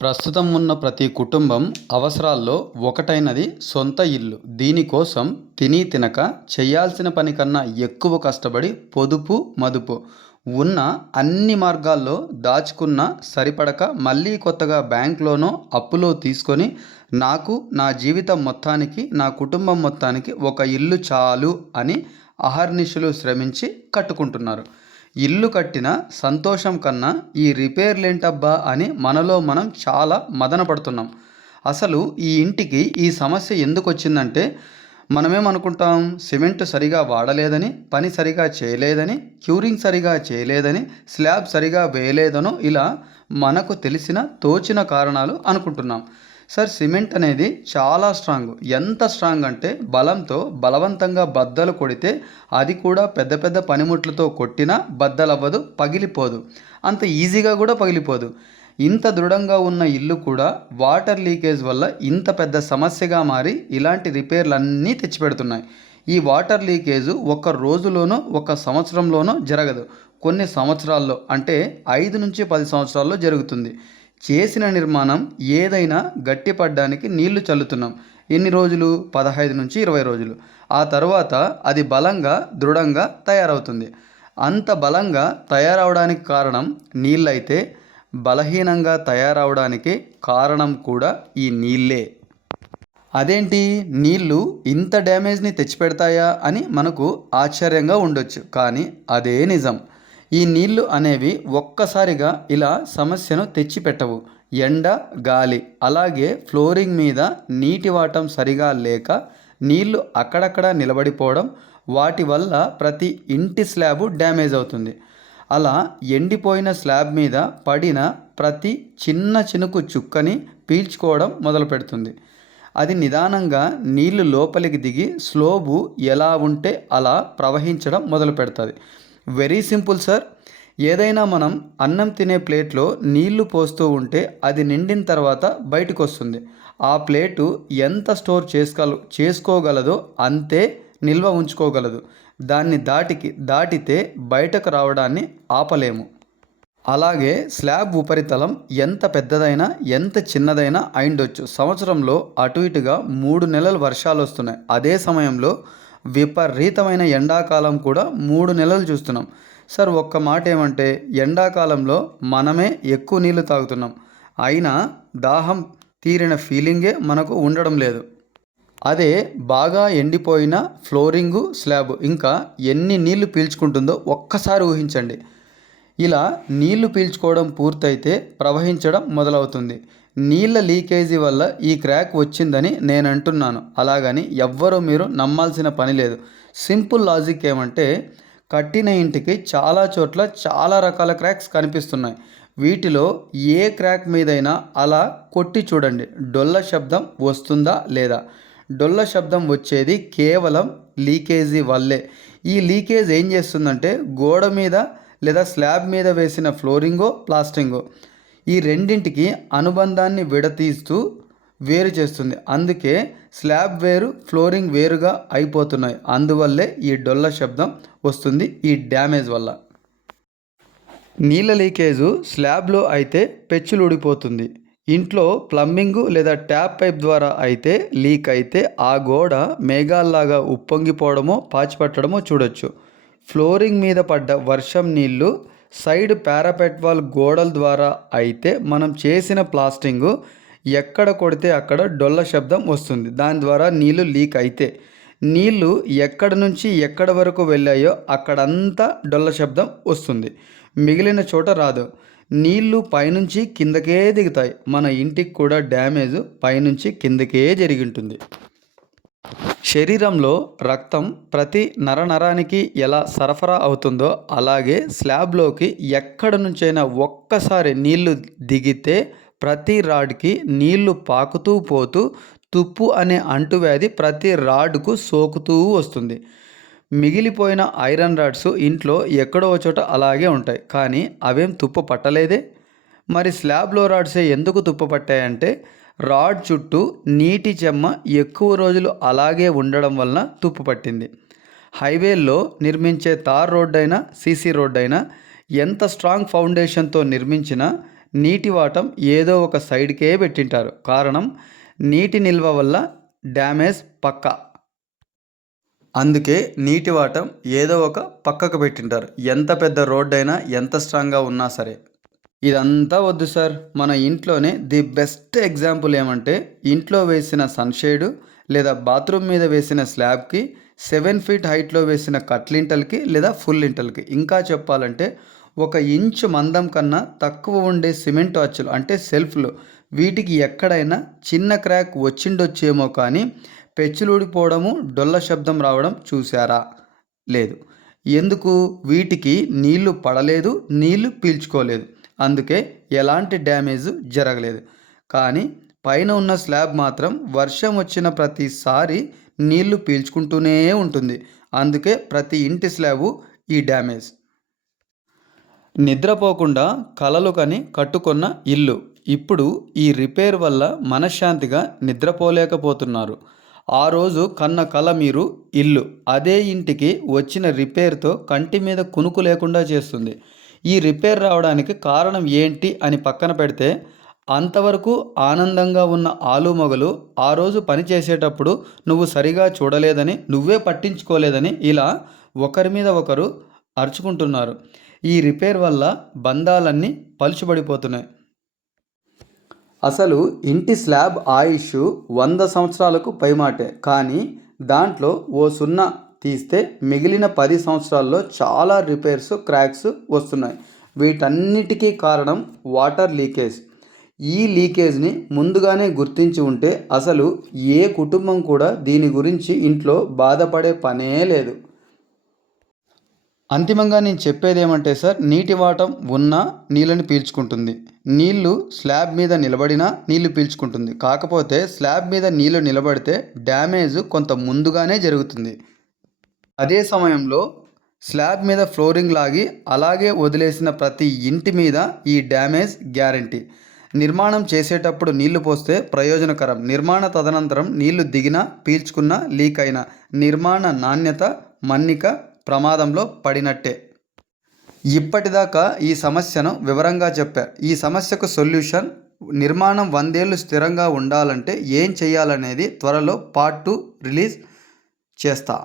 ప్రస్తుతం ఉన్న ప్రతి కుటుంబం అవసరాల్లో ఒకటైనది సొంత ఇల్లు. దీనికోసం తిని తినక చేయాల్సిన పని కన్నా ఎక్కువ కష్టపడి పొదుపు మదుపు ఉన్న అన్ని మార్గాల్లో దాచుకున్న సరిపడక మళ్ళీ కొత్తగా బ్యాంక్లోనో అప్పులో తీసుకొని నాకు నా జీవితం మొత్తానికి నా కుటుంబం మొత్తానికి ఒక ఇల్లు చాలు అని అహర్నిశలు శ్రమించి కట్టుకుంటున్నారు. ఇల్లు కట్టిన సంతోషం కన్నా ఈ రిపేర్లేంటబ్బా అని మనలో మనం చాలా మదన పడుతున్నాం. అసలు ఈ ఇంటికి ఈ సమస్య ఎందుకు వచ్చిందంటే మనమేమనుకుంటాం, సిమెంట్ సరిగా వాడలేదని, పని సరిగా చేయలేదని, క్యూరింగ్ సరిగా చేయలేదని, స్లాబ్ సరిగా వేయలేదనో ఇలా మనకు తెలిసిన తోచిన కారణాలు అనుకుంటున్నాం. సార్, సిమెంట్ అనేది చాలా స్ట్రాంగ్. ఎంత స్ట్రాంగ్ అంటే బలంతో బలవంతంగా బద్దలు కొడితే అది కూడా పెద్ద పెద్ద పనిముట్లతో కొట్టినా బద్దలవ్వదు, పగిలిపోదు. అంత ఈజీగా కూడా పగిలిపోదు. ఇంత దృఢంగా ఉన్న ఇల్లు కూడా వాటర్ లీకేజ్ వల్ల ఇంత పెద్ద సమస్యగా మారి ఇలాంటి రిపేర్లన్నీ తెచ్చిపెడుతున్నాయి. ఈ వాటర్ లీకేజు ఒక్క రోజులోనో ఒక సంవత్సరంలోనో జరగదు. కొన్ని సంవత్సరాల్లో, అంటే 5 నుంచి 10 సంవత్సరాల్లో జరుగుతుంది. చేసిన నిర్మాణం ఏదైనా గట్టిపడడానికి నీళ్లు చల్లుతున్నాం. ఎన్ని రోజులు? 15 నుంచి 20 రోజులు. ఆ తర్వాత అది బలంగా దృఢంగా తయారవుతుంది. అంత బలంగా తయారవడానికి కారణం నీళ్ళైతే బలహీనంగా తయారవడానికి కారణం కూడా ఈ నీళ్ళే. అదేంటి, నీళ్ళు ఇంత డ్యామేజ్ని తెచ్చిపెడతాయా అని మనకు ఆశ్చర్యంగా ఉండొచ్చు, కానీ అదే నిజం. ఈ నీళ్లు అనేవి ఒక్కసారిగా ఇలా సమస్యను తెచ్చిపెట్టవు. ఎండ, గాలి, అలాగే ఫ్లోరింగ్ మీద నీటి వాటం సరిగా లేక నీళ్లు అక్కడక్కడ నిలబడిపోవడం, వాటి వల్ల ప్రతి ఇంటి స్లాబు డ్యామేజ్ అవుతుంది. అలా ఎండిపోయిన స్లాబ్ మీద పడిన ప్రతి చిన్న చినుకు చుక్కని పీల్చుకోవడం మొదలు పెడుతుంది. అది నిదానంగా నీళ్లు లోపలికి దిగి స్లోబు ఎలా ఉంటే అలా ప్రవహించడం మొదలు పెడుతుంది. Very simple sir. ఏదైనా మనం అన్నం తినే ప్లేట్లో నీళ్లు పోస్తూ ఉంటే అది నిండిన తర్వాత బయటకు వస్తుంది. ఆ ప్లేటు ఎంత స్టోర్ చేసుకోగలదో అంతే నిల్వ ఉంచుకోగలదు. దాన్ని దాటితే బయటకు రావడాన్ని ఆపలేము. అలాగే స్లాబ్ ఉపరితలం ఎంత పెద్దదైనా ఎంత చిన్నదైనా అయిండొచ్చు. సంవత్సరంలో అటు ఇటుగా 3 నెలలు వర్షాలు వస్తున్నాయి. అదే సమయంలో విపరీతమైన ఎండాకాలం కూడా 3 నెలలు చూస్తున్నాం. సార్, ఒక్క మాట ఏమంటే, ఎండాకాలంలో మనమే ఎక్కువ నీళ్లు తాగుతున్నాం, అయినా దాహం తీరిన ఫీలింగే మనకు ఉండడం లేదు. అదే బాగా ఎండిపోయిన ఫ్లోరింగు, స్లాబ్ ఇంకా ఎన్ని నీళ్లు పీల్చుకుంటుందో ఒక్కసారి ఊహించండి. ఇలా నీళ్లు పీల్చుకోవడం పూర్తయితే ప్రవహించడం మొదలవుతుంది. నీళ్ళ లీకేజీ వల్ల ఈ క్రాక్ వచ్చిందని నేను అంటున్నాను. అలాగని ఎవ్వరూ మీరు నమ్మాల్సిన పని లేదు. సింపుల్ లాజిక్ ఏమంటే, కట్టిన ఇంటికి చాలా చోట్ల చాలా రకాల క్రాక్స్ కనిపిస్తున్నాయి. వీటిలో ఏ క్రాక్ మీదైనా అలా కొట్టి చూడండి, డొల్ల శబ్దం వస్తుందా లేదా? డొల్ల శబ్దం వచ్చేది కేవలం లీకేజీ వల్లే. ఈ లీకేజ్ ఏం చేస్తుందంటే గోడ మీద లేదా స్లాబ్ మీద వేసిన ఫ్లోరింగో ప్లాస్టింగో ఈ రెండింటికి అనుబంధాన్ని విడతీస్తూ వేరు చేస్తుంది. అందుకే స్లాబ్ వేరు, ఫ్లోరింగ్ వేరుగా అయిపోతున్నాయి. అందువల్లే ఈ డొల్ల శబ్దం వస్తుంది, ఈ డ్యామేజ్ వల్ల. నీళ్ళ లీకేజు స్లాబ్లో అయితే పెచ్చులు ఊడిపోతుంది. ఇంట్లో ప్లంబింగు లేదా ట్యాప్ పైప్ ద్వారా అయితే లీక్ అయితే ఆ గోడ మేఘాల్లాగా ఉప్పొంగిపోవడమో పాచిపట్టడమో చూడొచ్చు. ఫ్లోరింగ్ మీద పడ్డ వర్షం నీళ్లు సైడ్ పారాపెట్ వాల్ గోడల ద్వారా అయితే మనం చేసిన ప్లాస్టింగు ఎక్కడ కొడితే అక్కడ డొల్ల శబ్దం వస్తుంది. దాని ద్వారా నీళ్లు లీక్ అయితే నీళ్లు ఎక్కడి నుంచి ఎక్కడి వరకు వెళ్ళాయో అక్కడంతా డొల్ల శబ్దం వస్తుంది, మిగిలిన చోట రాదు. నీళ్లు పైనుంచి కిందకే దిగుతాయి. మన ఇంటికి కూడా డ్యామేజ్ పైనుంచి కిందకే జరిగింటుంది. శరీరంలో రక్తం ప్రతి నరనరానికి ఎలా సరఫరా అవుతుందో అలాగే స్లాబ్లోకి ఎక్కడి నుంచైనా ఒక్కసారి నీళ్లు దిగితే ప్రతి రాడ్కి నీళ్లు పాకుతూ పోతూ తుప్పు అనే అంటువ్యాధి ప్రతి రాడ్కు సోకుతూ వస్తుంది. మిగిలిపోయిన ఐరన్ రాడ్స్ ఇంట్లో ఎక్కడో చోట అలాగే ఉంటాయి, కానీ అవేం తుప్పు పట్టలేదే. మరి స్లాబ్లో రాడ్సే ఎందుకు తుప్పు పట్టాయంటే రాడ్ చుట్టూ నీటి చెమ్మ ఎక్కువ రోజులు అలాగే ఉండడం వలన తుప్పు పట్టింది. హైవేల్లో నిర్మించే తార్ రోడ్డైనా సీసీ రోడ్డైనా ఎంత స్ట్రాంగ్ ఫౌండేషన్తో నిర్మించినా నీటి వాటం ఏదో ఒక సైడ్కే పెట్టింటారు. కారణం నీటి నిల్వ వల్ల డ్యామేజ్ పక్కా. అందుకే నీటి వాటం ఏదో ఒక పక్కకు పెట్టింటారు. ఎంత పెద్ద రోడ్డైనా ఎంత స్ట్రాంగ్గా ఉన్నా సరే. ఇదంతా వద్దు సార్, మన ఇంట్లోనే ది బెస్ట్ ఎగ్జాంపుల్ ఏమంటే ఇంట్లో వేసిన సన్షేడు లేదా బాత్రూమ్ మీద వేసిన స్లాబ్కి 7 ఫీట్ హైట్లో వేసిన కట్లింటల్కి లేదా ఫుల్ లింటల్కి, ఇంకా చెప్పాలంటే 1 ఇంచు మందం కన్నా తక్కువ ఉండే సిమెంట్ అచ్చులు అంటే సెల్ఫ్లు, వీటికి ఎక్కడైనా చిన్న క్రాక్ వచ్చిండొచ్చేమో కానీ పెచ్చులుడిపోవడము, డొల్ల శబ్దం రావడం చూసారా? లేదు. ఎందుకు? వీటికి నీళ్లు పడలేదు, నీళ్లు పీల్చుకోలేదు, అందుకే ఎలాంటి డ్యామేజ్ జరగలేదు. కానీ పైన ఉన్న స్లాబ్ మాత్రం వర్షం వచ్చిన ప్రతిసారి నీళ్లు పీల్చుకుంటూనే ఉంటుంది. అందుకే ప్రతి ఇంటి స్లాబు ఈ డ్యామేజ్. నిద్రపోకుండా కలలు కని కట్టుకున్న ఇల్లు ఇప్పుడు ఈ రిపేర్ వల్ల మనశ్శాంతిగా నిద్రపోలేకపోతున్నారు. ఆ రోజు కన్న కల మీరు ఇల్లు అదే ఇంటికి వచ్చిన రిపేర్తో కంటి మీద కునుకు లేకుండా చేస్తుంది. ఈ రిపేర్ రావడానికి కారణం ఏంటి అని పక్కన పెడితే, అంతవరకు ఆనందంగా ఉన్న ఆలుమొగలు ఆ రోజు పని చేసేటప్పుడు నువ్వు సరిగా చూడలేదని, నువ్వే పట్టించుకోలేదని ఇలా ఒకరి మీద ఒకరు అరుచుకుంటున్నారు. ఈ రిపేర్ వల్ల బంధాలన్నీ పలుచబడిపోతున్నాయి. అసలు ఇంటి స్లాబ్ ఆయుష్ 100 సంవత్సరాలకు పైమాటే. కానీ దాంట్లో ఓ 0 తీస్తే మిగిలిన 10 సంవత్సరాల్లో చాలా రిపేర్స్, క్రాక్స్ వస్తున్నాయి. వీటన్నిటికీ కారణం వాటర్ లీకేజ్. ఈ లీకేజ్ని ముందుగానే గుర్తించి ఉంటే అసలు ఏ కుటుంబం కూడా దీని గురించి ఇంట్లో బాధపడే పనే లేదు. అంతిమంగా నేను చెప్పేది ఏమంటే సార్, నీటి వాటం ఉన్నా నీళ్ళని పీల్చుకుంటుంది. నీళ్లు స్లాబ్ మీద నిలబడినా నీళ్లు పీల్చుకుంటుంది. కాకపోతే స్లాబ్ మీద నీళ్లు నిలబడితే డ్యామేజ్ కొంత ముందుగానే జరుగుతుంది. అదే సమయంలో స్లాబ్ మీద ఫ్లోరింగ్ లాగి అలాగే వదిలేసిన ప్రతి ఇంటి మీద ఈ డ్యామేజ్ గ్యారంటీ. నిర్మాణం చేసేటప్పుడు నీళ్లు పోస్తే ప్రయోజనకరం. నిర్మాణ తదనంతరం నీళ్లు దిగినా, పీల్చుకున్నా, లీక్ అయినా నిర్మాణ నాణ్యత, మన్నిక ప్రమాదంలో పడినట్టే. ఇప్పటిదాకా ఈ సమస్యను వివరంగా చెప్పా. ఈ సమస్యకు సొల్యూషన్, నిర్మాణం 100 ఏళ్ళు స్థిరంగా ఉండాలంటే ఏం చేయాలనేది త్వరలో పార్ట్ 2 రిలీజ్ చేస్తా.